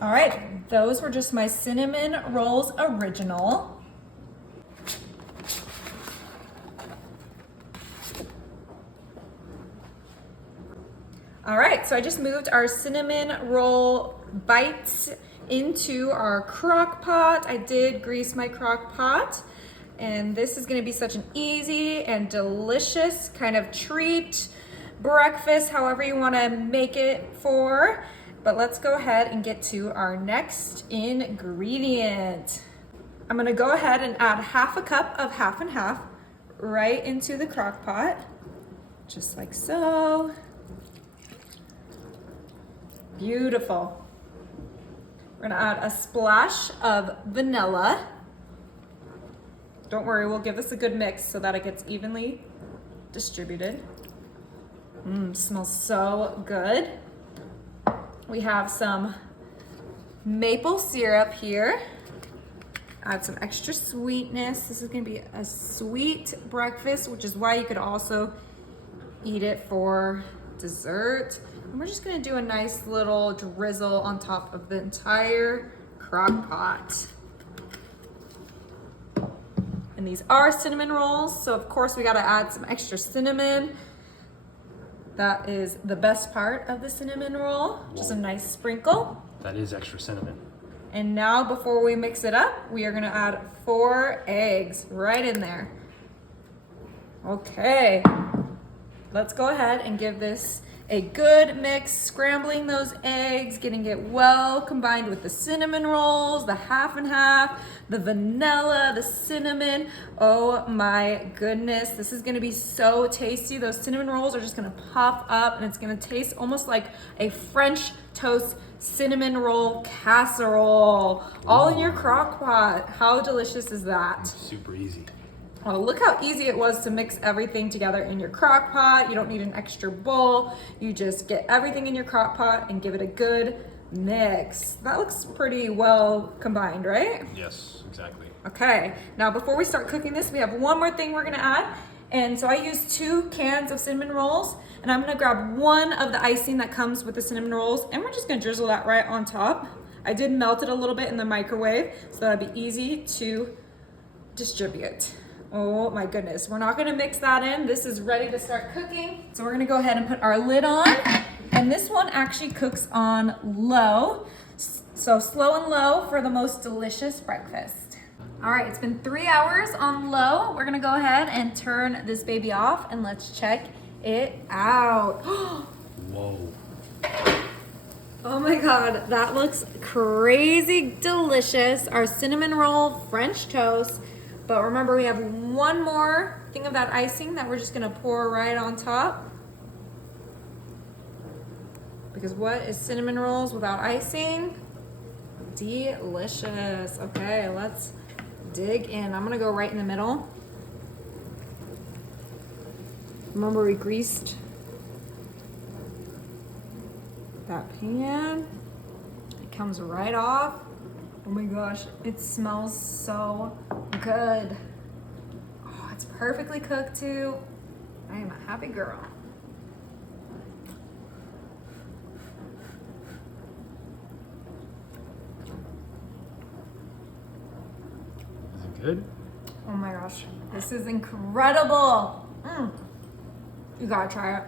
All right, those were just my cinnamon rolls original. All right, so I just moved our cinnamon roll bites into our crock pot. I did grease my crock pot, and this is gonna be such an easy and delicious kind of treat, breakfast, however you wanna make it for. But let's go ahead and get to our next ingredient. I'm gonna go ahead and add half a cup of half and half right into the crock pot, just like so. Beautiful. We're gonna add a splash of vanilla. Don't worry, we'll give this a good mix so that it gets evenly distributed. Smells so good. We have some maple syrup here. Add some extra sweetness. This is gonna be a sweet breakfast, which is why you could also eat it for dessert. And we're just gonna do a nice little drizzle on top of the entire crock pot. And these are cinnamon rolls, so of course we gotta add some extra cinnamon. That is the best part of the cinnamon roll, just a nice sprinkle. That is extra cinnamon. And now before we mix it up, we are gonna add 4 eggs right in there. Okay, let's go ahead and give this a good mix, scrambling those eggs, getting it well combined with the cinnamon rolls, the half and half, the vanilla, the cinnamon. Oh my goodness, this is gonna be so tasty. Those cinnamon rolls are just gonna pop up and it's gonna taste almost like a French toast cinnamon roll casserole, all in your crock pot. How delicious is that? Super easy. Oh, look how easy it was to mix everything together in your crock pot. You don't need an extra bowl. You just get everything in your crock pot and give it a good mix. That looks pretty well combined, right? Yes, exactly. Okay, now before we start cooking this, we have one more thing we're gonna add. And so I used 2 cans of cinnamon rolls, and I'm gonna grab one of the icing that comes with the cinnamon rolls, and we're just gonna drizzle that right on top. I did melt it a little bit in the microwave, so that'll be easy to distribute. Oh my goodness, we're not gonna mix that in. This is ready to start cooking. So we're gonna go ahead and put our lid on. And this one actually cooks on low. So slow and low for the most delicious breakfast. All right, it's been 3 hours on low. We're gonna go ahead and turn this baby off and let's check it out. Whoa. Oh my God, that looks crazy delicious. Our cinnamon roll French toast. But remember, we have one more thing of that icing that we're just gonna pour right on top. Because what is cinnamon rolls without icing? Delicious. Okay, let's dig in. I'm gonna go right in the middle. Remember, we greased that pan. It comes right off. Oh my gosh, it smells so good. Oh, it's perfectly cooked too. I am a happy girl. Is it good? Oh my gosh, this is incredible. You gotta try it.